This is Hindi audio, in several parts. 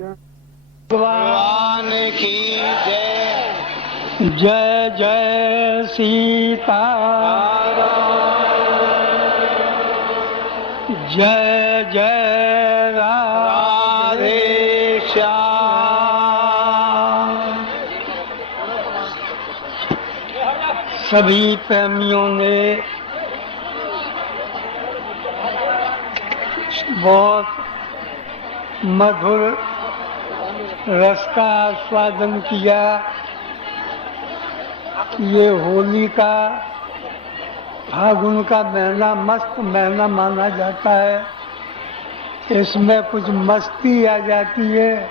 भगवान की जय। जय जय सीता, जय जय राधे श्याम। सभी प्रेमियों ने बहुत मधुर रस का आस्वादन किया। ये होली का फागुन का महीना मस्त महीना माना जाता है। इसमें कुछ मस्ती आ जाती है।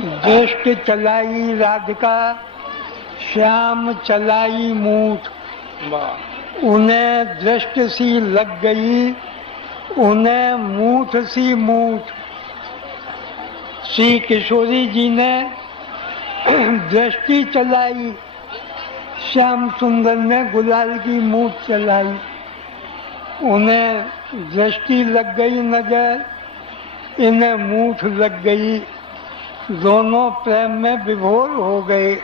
दृष्टि चलाई राधिका, श्याम चलाई मूठ। उन्हें दृष्टि सी लग गई, उन्हें मूठ सी मूठ। श्री किशोरी जी ने दृष्टि चलाई, श्याम सुंदर ने गुलाल की मूठ चलाई। उन्हें दृष्टि लग गई नजर, इन्हें मूठ लग गई। दोनों प्रेम में विभोर हो गए।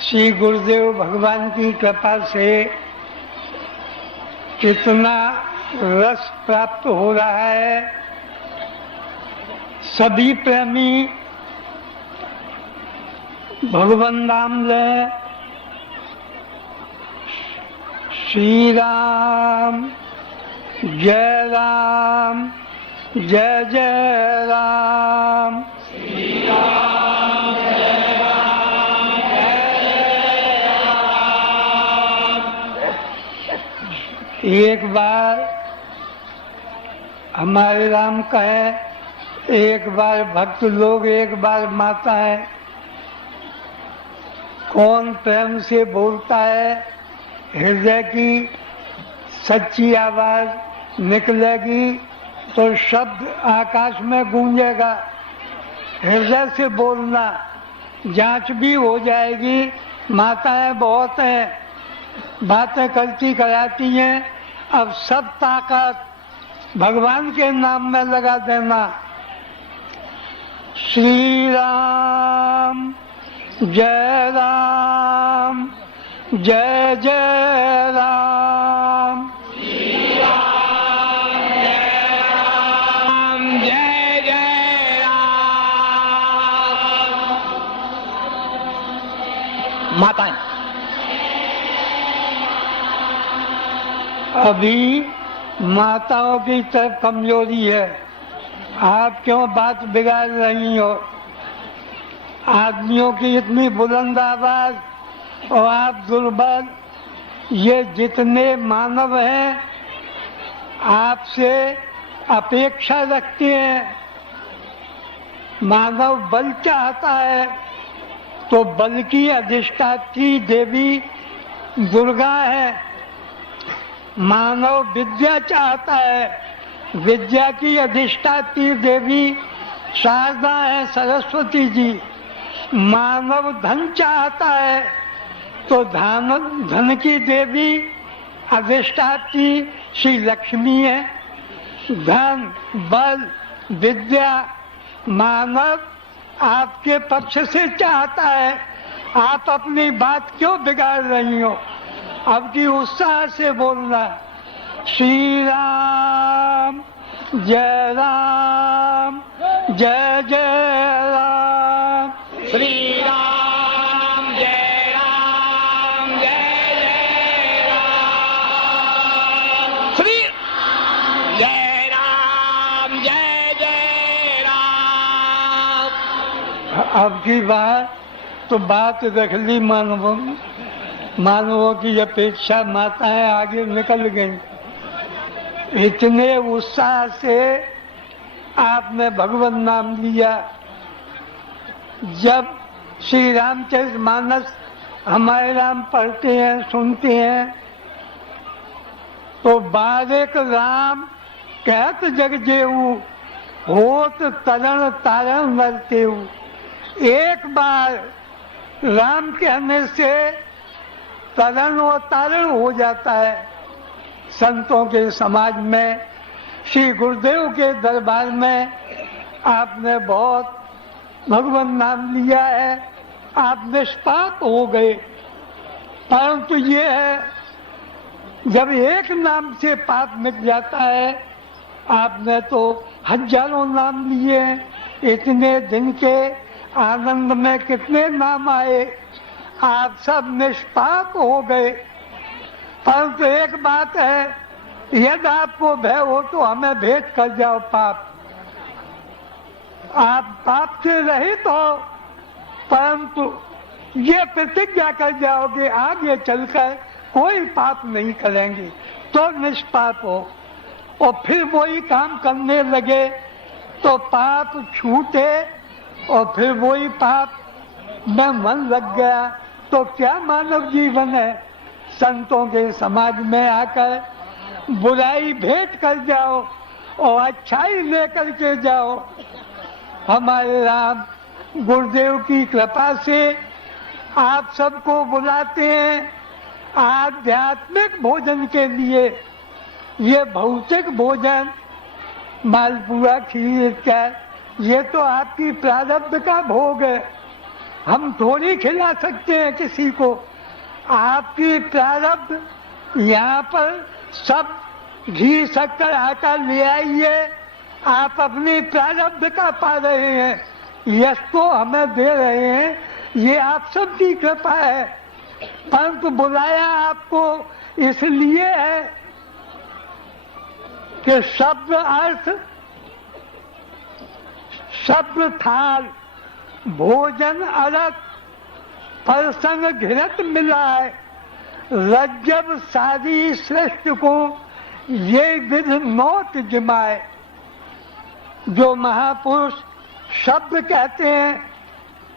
श्री गुरुदेव भगवान की कृपा से कितना रस प्राप्त हो रहा है। सभी प्रेमी भगवान नाम ले। श्री राम जय राम, जय जय राम। श्री राम जय राम, जय जय राम। एक बार हमारे राम कहे, एक बार भक्त लोग, एक बार माता है। कौन प्रेम से बोलता है, हृदय की सच्ची आवाज निकलेगी तो शब्द आकाश में गूंजेगा। हृदय से बोलना, जांच भी हो जाएगी। माताएं बहुत हैं, बातें करती कराती हैं। अब सब ताकत भगवान के नाम में लगा देना। श्री राम जय राम, जय जय राम। श्री राम जय राम, जय जय राम। माताएं अभी माताओं की तरफ कमजोरी है। आप क्यों बात बिगाड़ रही हो? आदमियों की इतनी बुलंद आवाज और आप दुर्बल। ये जितने मानव हैं आपसे अपेक्षा रखते हैं। मानव बल चाहता है तो बल की अधिष्ठात्री देवी दुर्गा है। मानव विद्या चाहता है, विद्या की अधिष्ठात्री देवी शारदा है, सरस्वती जी। मानव धन चाहता है तो धन की देवी अधिष्ठात्री श्री लक्ष्मी है। धन, बल, विद्या मानव आपके पक्ष से चाहता है। आप अपनी बात क्यों बिगाड़ रही हो? अब की उत्साह से बोलना। श्री राम जय राम, जय जय राम। श्री राम जय राम, जय जय राम। श्री जय राम, जय जय राम। अब की बात तो बात रख ली मानवों की अपेक्षा माताएं आगे निकल गई। इतने उत्साह से आपने भगवान नाम लिया। जब श्री रामचरितमानस हमारे राम पढ़ते हैं, सुनते हैं तो बारेक राम कहत जग जेऊ, होत तरण तारण नरतेऊ। एक बार राम कहने से तरण और तारण हो जाता है। संतों के समाज में श्री गुरुदेव के दरबार में आपने बहुत भगवान नाम लिया है, आप निष्पाप हो गए। परंतु ये है, जब एक नाम से पाप मिट जाता है, आपने तो हजारों नाम लिए, इतने दिन के आनंद में कितने नाम आए, आप सब निष्पाप हो गए। परंतु एक बात है, यदि आपको भय हो तो हमें भेंट कर जाओ पाप। आप पाप से रहित हो, परंतु ये प्रतिज्ञा कर जाओगे आगे चलकर कोई पाप नहीं करेंगे, तो निष्पाप हो। और फिर वही काम करने लगे तो पाप छूटे, और फिर वही पाप में मन लग गया, तो क्या मानव जीवन है। संतों के समाज में आकर बुराई भेंट कर जाओ और अच्छाई लेकर के जाओ। हमारे राम गुरुदेव की कृपा से आप सबको बुलाते हैं आध्यात्मिक भोजन के लिए। ये भौतिक भोजन, मालपुआ, खीर इत्यादि, ये तो आपकी प्रारब्ध का भोग है, हम थोड़ी खिला सकते हैं किसी को। आपकी प्रारब्ध, यहाँ पर सब घी शक्कर आटा ले आइए, आप अपनी प्रारब्ध का पा रहे हैं, यश तो हमें दे रहे हैं, ये आप सबकी कृपा है। परंतु बुलाया आपको इसलिए है कि शब्द अर्थ, शब्द थाल, भोजन अलग, प्रसंग घिरत मिला है। रज्जब सारी श्रेष्ठ को ये विध नोट जिमाए। जो महापुरुष शब्द कहते हैं,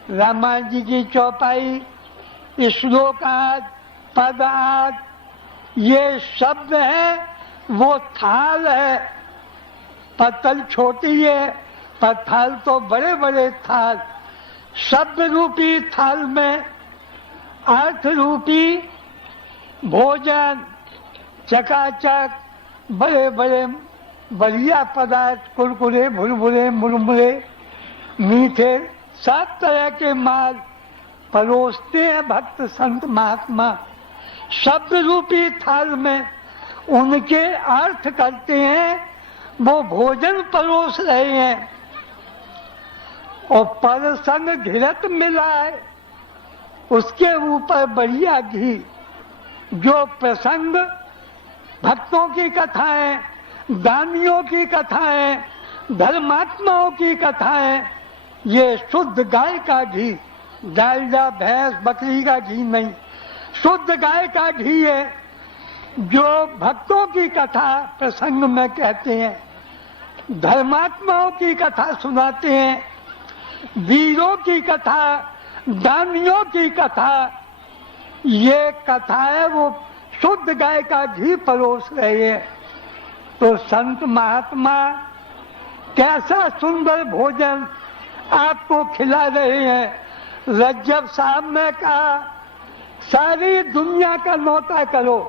रामायण जी की चौपाई, श्लोक आदि, पद आदि, ये शब्द है, वो थाल है। पत्तल छोटी है, पर थाल तो बड़े बड़े थाल। शब्द रूपी थाल में अर्थ रूपी भोजन, चकाचक बड़े बड़े बढ़िया पदार्थ, कुरकुरे, भुरभुरे, मुरमुरे, मीठे, सब तरह के माल परोसते हैं भक्त संत महात्मा। शब्द रूपी थाल में उनके अर्थ करते हैं, वो भोजन परोस रहे हैं। और प्रसंग घिरत मिला है, उसके ऊपर बढ़िया घी। जो प्रसंग भक्तों की कथाएं, दानियों की कथाएं, धर्मात्माओं की कथाएं, ये शुद्ध गाय का घी, डालडा, भैंस, बकरी का घी नहीं, शुद्ध गाय का घी है। जो भक्तों की कथा प्रसंग में कहते हैं, धर्मात्माओं की कथा सुनाते हैं, वीरों की कथा, दानियों की कथा, ये कथा है, वो शुद्ध गाय का घी परोस रहे हैं। तो संत महात्मा कैसा सुंदर भोजन आपको खिला रहे हैं। रज्जब साहब ने कहा, सारी दुनिया का नौता करो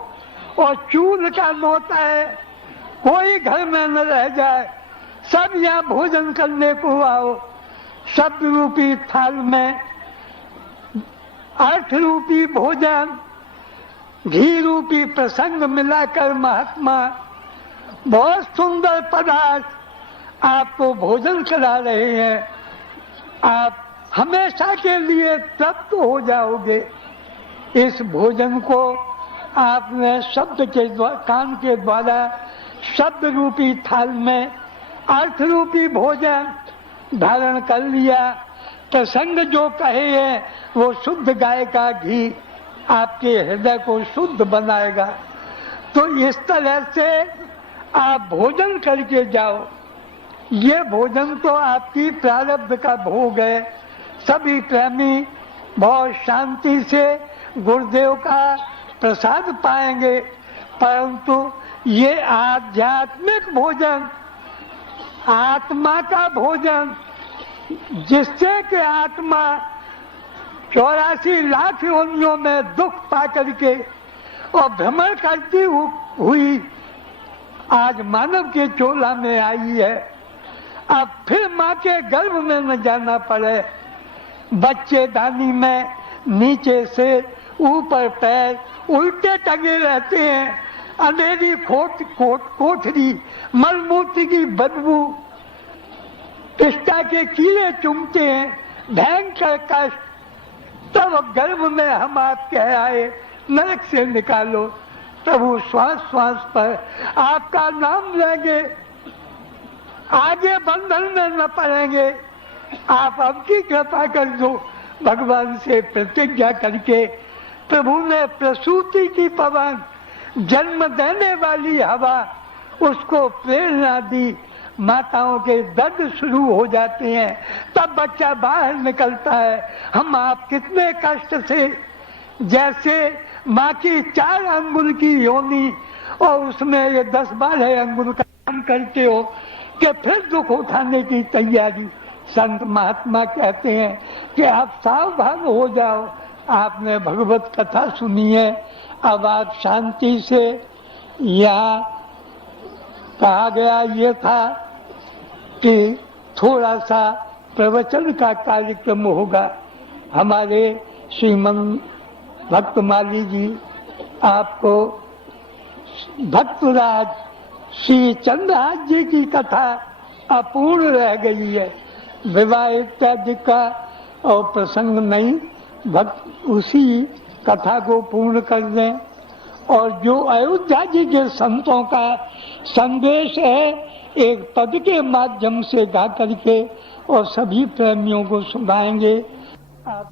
और चूल का नौता है, कोई घर में न रह जाए, सब यहाँ भोजन करने को आओ। शब्द रूपी थाल में अर्थ रूपी भोजन, घी रूपी प्रसंग मिलाकर महात्मा बहुत सुंदर पदार्थ आपको भोजन करा रहे हैं। आप हमेशा के लिए तृप्त हो जाओगे। इस भोजन को आपने शब्द के द्वारा, कान के द्वारा शब्द रूपी थाल में अर्थ रूपी भोजन धारण कर लिया। प्रसंग जो कहे हैं वो शुद्ध गाय का घी आपके हृदय को शुद्ध बनाएगा। तो इस तरह से आप भोजन करके जाओ। ये भोजन तो आपकी प्रारब्ध का भोग है। सभी प्रेमी बहुत शांति से गुरुदेव का प्रसाद पाएंगे, परंतु ये आध्यात्मिक भोजन, आत्मा का भोजन, जिससे कि आत्मा 84 लाख योनियों में दुख पा करके और भ्रमण करती हुई आज मानव के चोला में आई है। अब फिर माँ के गर्भ में न जाना पड़े। बच्चेदानी में नीचे से ऊपर पैर उल्टे टंगे रहते हैं। अंधेरी कोठरी, मलमूत्र की बदबू, पिस्ता के कीड़े चुमते हैं, भयंकर कष्ट। तब गर्भ में हम आप कह आए नरक से निकालो। प्रभु श्वास श्वास पर आपका नाम लेंगे, आगे बंधन में न पड़ेंगे। आप हमकी कृपा कर दो। भगवान से प्रतिज्ञा करके प्रभु ने प्रसूति की पवन, जन्म देने वाली हवा, उसको प्रेरणा दी। माताओं के दर्द शुरू हो जाते हैं, तब बच्चा बाहर निकलता है। हम आप कितने कष्ट से, जैसे माँ की 4 अंगुल की योनि और उसमें ये 10-12 अंगुल का काम करते हो कि फिर दुख उठाने की तैयारी। संत महात्मा कहते हैं कि आप सावधान हो जाओ। आपने भगवत कथा सुनी है, अब आप शांति से। यहाँ कहा गया ये था कि थोड़ा सा प्रवचन का कार्यक्रम होगा। हमारे श्रीमन भक्तमाली जी आपको भक्तराज श्री चंद्रहास जी की कथा अपूर्ण रह गई है। विवाह इत्यादि का और प्रसंग नहीं, भक्त उसी कथा को पूर्ण कर दें। और जो अयोध्या जी के संतों का संदेश है, एक पद के माध्यम से गा करके और सभी प्रेमियों को सुनाएंगे। आप